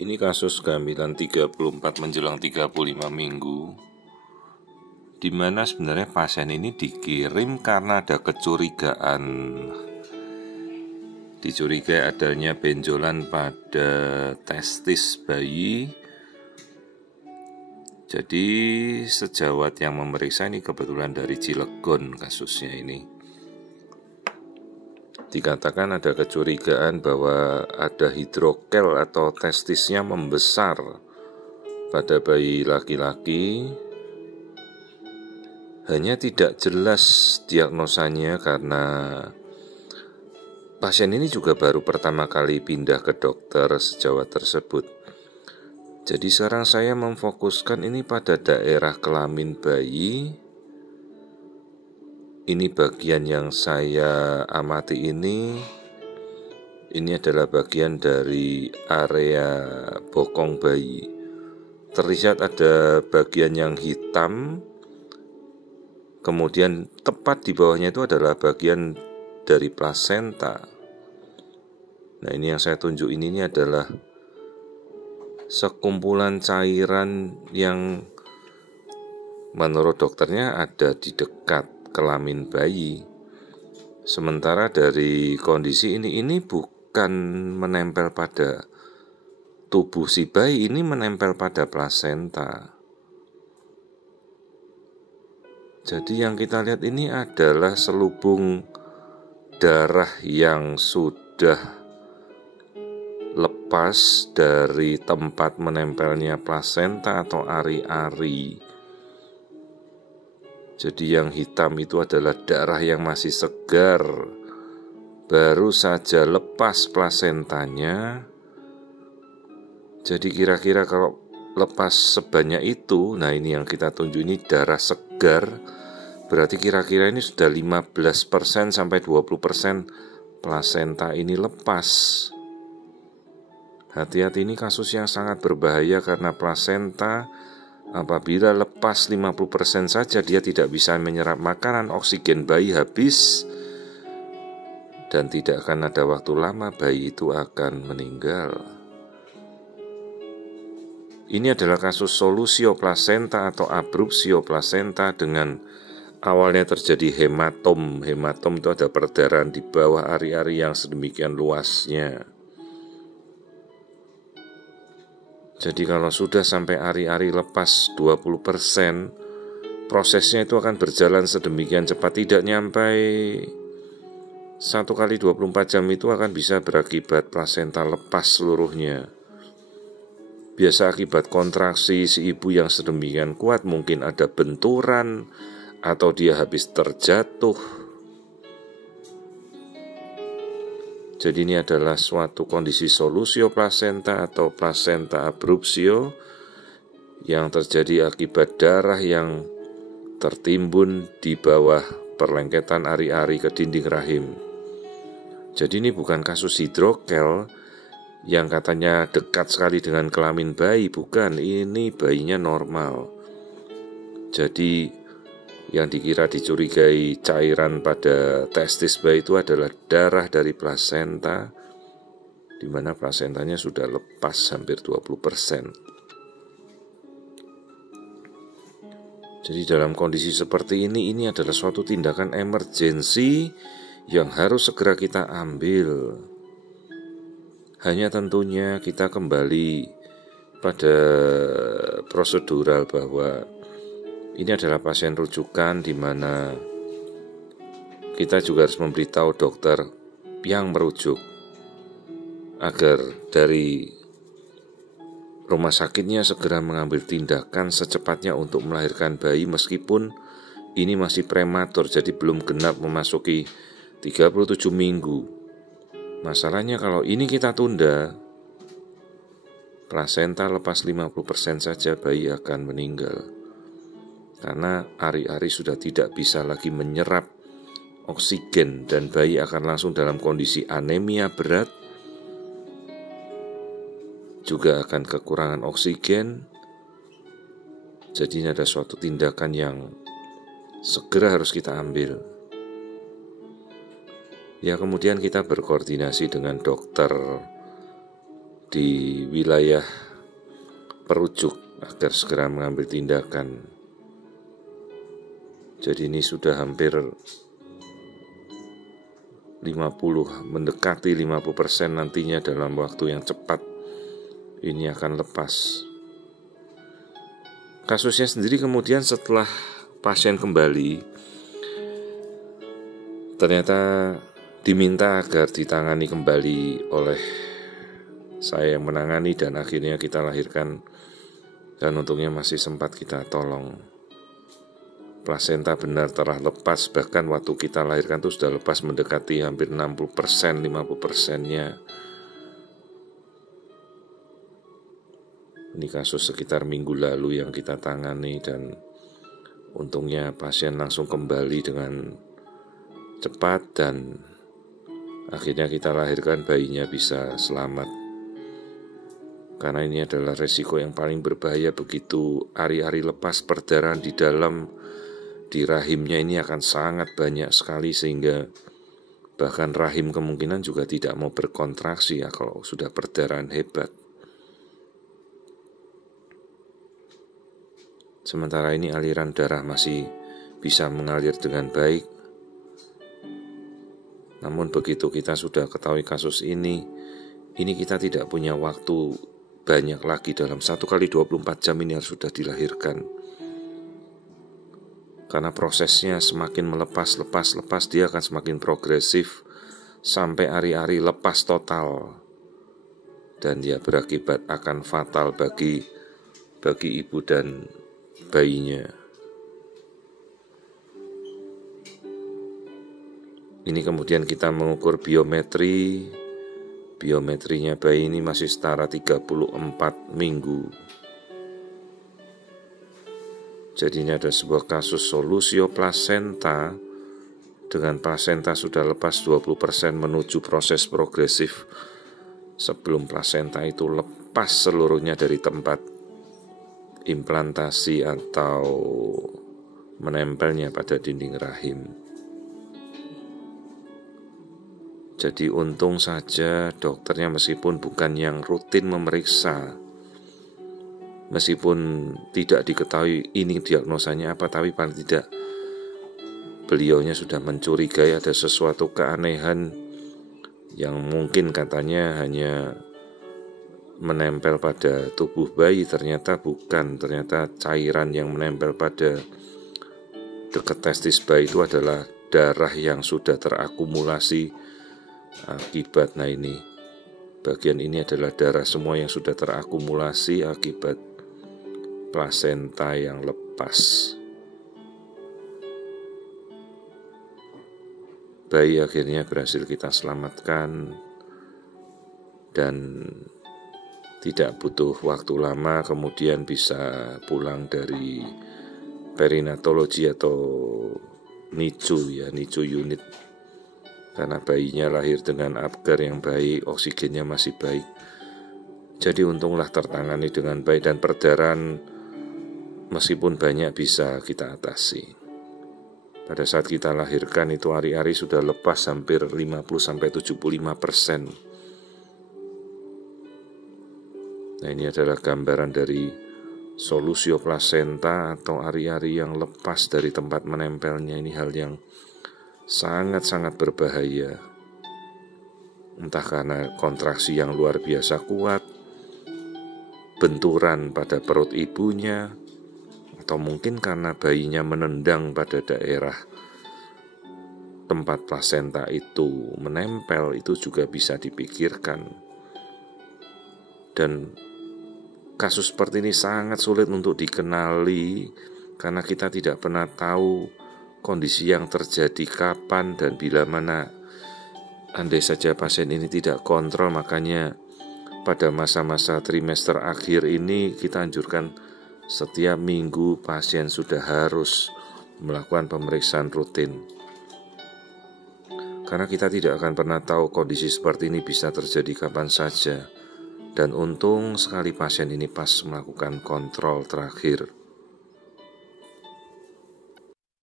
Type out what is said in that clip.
Ini kasus kehamilan 34 menjelang 35 minggu, di mana sebenarnya pasien ini dikirim karena ada kecurigai adanya benjolan pada testis bayi. Jadi sejawat yang memeriksa ini kebetulan dari Cilegon kasusnya ini. Dikatakan ada kecurigaan bahwa ada hidrokel atau testisnya membesar pada bayi laki-laki. Hanya tidak jelas diagnosanya karena pasien ini juga baru pertama kali pindah ke dokter sejawat tersebut. Jadi sekarang saya memfokuskan ini pada daerah kelamin bayi. Ini bagian yang saya amati ini adalah bagian dari area bokong bayi. Terlihat ada bagian yang hitam, kemudian tepat di bawahnya itu adalah bagian dari plasenta. Nah, ini yang saya tunjuk ini adalah sekumpulan cairan yang menurut dokternya ada di dekat kelamin bayi. Sementara dari kondisi ini bukan menempel pada tubuh si bayi, ini menempel pada plasenta. Jadi yang kita lihat ini adalah selubung darah yang sudah lepas dari tempat menempelnya plasenta atau ari-ari. Jadi yang hitam itu adalah darah yang masih segar, baru saja lepas plasentanya. Jadi kira-kira kalau lepas sebanyak itu, nah ini yang kita tunjuk ini darah segar, berarti kira-kira ini sudah 15% sampai 20% plasenta ini lepas. Hati-hati, ini kasus yang sangat berbahaya karena plasenta apabila lepas 50% saja dia tidak bisa menyerap makanan, oksigen bayi habis, dan tidak akan ada waktu lama bayi itu akan meninggal. Ini adalah kasus solusio plasenta atau abrupsio plasenta dengan awalnya terjadi hematom. Hematom itu ada perdarahan di bawah ari-ari yang sedemikian luasnya. Jadi kalau sudah sampai ari-ari lepas 20%, prosesnya itu akan berjalan sedemikian cepat, tidak nyampai 1 kali 24 jam itu akan bisa berakibat plasenta lepas seluruhnya. Biasa akibat kontraksi si ibu yang sedemikian kuat, mungkin ada benturan atau dia habis terjatuh. Jadi ini adalah suatu kondisi solusio plasenta atau plasenta abrupsio yang terjadi akibat darah yang tertimbun di bawah perlengketan ari-ari ke dinding rahim. Jadi ini bukan kasus hidrokel yang katanya dekat sekali dengan kelamin bayi, bukan, ini bayinya normal. Jadi yang dikira dicurigai cairan pada testis bayi itu adalah darah dari plasenta, di mana plasentanya sudah lepas hampir 20%. Jadi dalam kondisi seperti ini adalah suatu tindakan emergensi yang harus segera kita ambil. Hanya tentunya kita kembali pada prosedural bahwa ini adalah pasien rujukan di mana kita juga harus memberitahu dokter yang merujuk agar dari rumah sakitnya segera mengambil tindakan secepatnya untuk melahirkan bayi meskipun ini masih prematur, jadi belum genap memasuki 37 minggu. Masalahnya kalau ini kita tunda, plasenta lepas 50% saja bayi akan meninggal. Karena ari-ari sudah tidak bisa lagi menyerap oksigen dan bayi akan langsung dalam kondisi anemia berat, juga akan kekurangan oksigen. Jadi ini ada suatu tindakan yang segera harus kita ambil. Ya, kemudian kita berkoordinasi dengan dokter di wilayah perujuk agar segera mengambil tindakan. Jadi ini sudah hampir mendekati 50% nantinya dalam waktu yang cepat ini akan lepas. Kasusnya sendiri kemudian setelah pasien kembali, ternyata diminta agar ditangani kembali oleh saya yang menangani, dan akhirnya kita lahirkan, dan untungnya masih sempat kita tolong. Plasenta benar telah lepas, bahkan waktu kita lahirkan itu sudah lepas mendekati hampir 60%, 50%-nya. Ini kasus sekitar minggu lalu yang kita tangani, dan untungnya pasien langsung kembali dengan cepat, dan akhirnya kita lahirkan, bayinya bisa selamat. Karena ini adalah resiko yang paling berbahaya. Begitu ari-ari lepas, perdarahan di rahimnya ini akan sangat banyak sekali, sehingga bahkan rahim kemungkinan juga tidak mau berkontraksi ya kalau sudah perdarahan hebat. Sementara ini aliran darah masih bisa mengalir dengan baik. Namun begitu kita sudah ketahui kasus ini kita tidak punya waktu banyak lagi. Dalam 1 kali 24 jam ini harus sudah dilahirkan. Karena prosesnya semakin melepas, dia akan semakin progresif sampai ari-ari lepas total. Dan dia berakibat akan fatal bagi ibu dan bayinya. Ini kemudian kita mengukur biometrinya bayi ini masih setara 34 minggu. Jadi ini ada sebuah kasus solusio plasenta, dengan plasenta sudah lepas 20% menuju proses progresif sebelum plasenta itu lepas seluruhnya dari tempat implantasi atau menempelnya pada dinding rahim. Jadi untung saja dokternya meskipun bukan yang rutin memeriksa, meskipun tidak diketahui ini diagnosanya apa, tapi paling tidak beliaunya sudah mencurigai ada sesuatu keanehan yang mungkin katanya hanya menempel pada tubuh bayi. Ternyata bukan, ternyata cairan yang menempel pada dekat testis bayi itu adalah darah yang sudah terakumulasi akibat, nah ini bagian ini adalah darah semua yang sudah terakumulasi akibat plasenta yang lepas. Bayi akhirnya berhasil kita selamatkan, dan tidak butuh waktu lama kemudian bisa pulang dari perinatologi atau NICU unit, karena bayinya lahir dengan apgar yang baik, oksigennya masih baik. Jadi untunglah tertangani dengan baik, dan perdarahan meskipun banyak bisa kita atasi. Pada saat kita lahirkan itu ari-ari sudah lepas hampir 50-75%. Nah, ini adalah gambaran dari solusio plasenta atau ari-ari yang lepas dari tempat menempelnya. Ini hal yang sangat-sangat berbahaya. Entah karena kontraksi yang luar biasa kuat, benturan pada perut ibunya, atau mungkin karena bayinya menendang pada daerah tempat plasenta itu menempel, itu juga bisa dipikirkan. Dan kasus seperti ini sangat sulit untuk dikenali karena kita tidak pernah tahu kondisi yang terjadi kapan dan bila mana. Andai saja pasien ini tidak kontrol, makanya pada masa-masa trimester akhir ini kita anjurkan setiap minggu pasien sudah harus melakukan pemeriksaan rutin. Karena kita tidak akan pernah tahu kondisi seperti ini bisa terjadi kapan saja. Dan untung sekali pasien ini pas melakukan kontrol terakhir.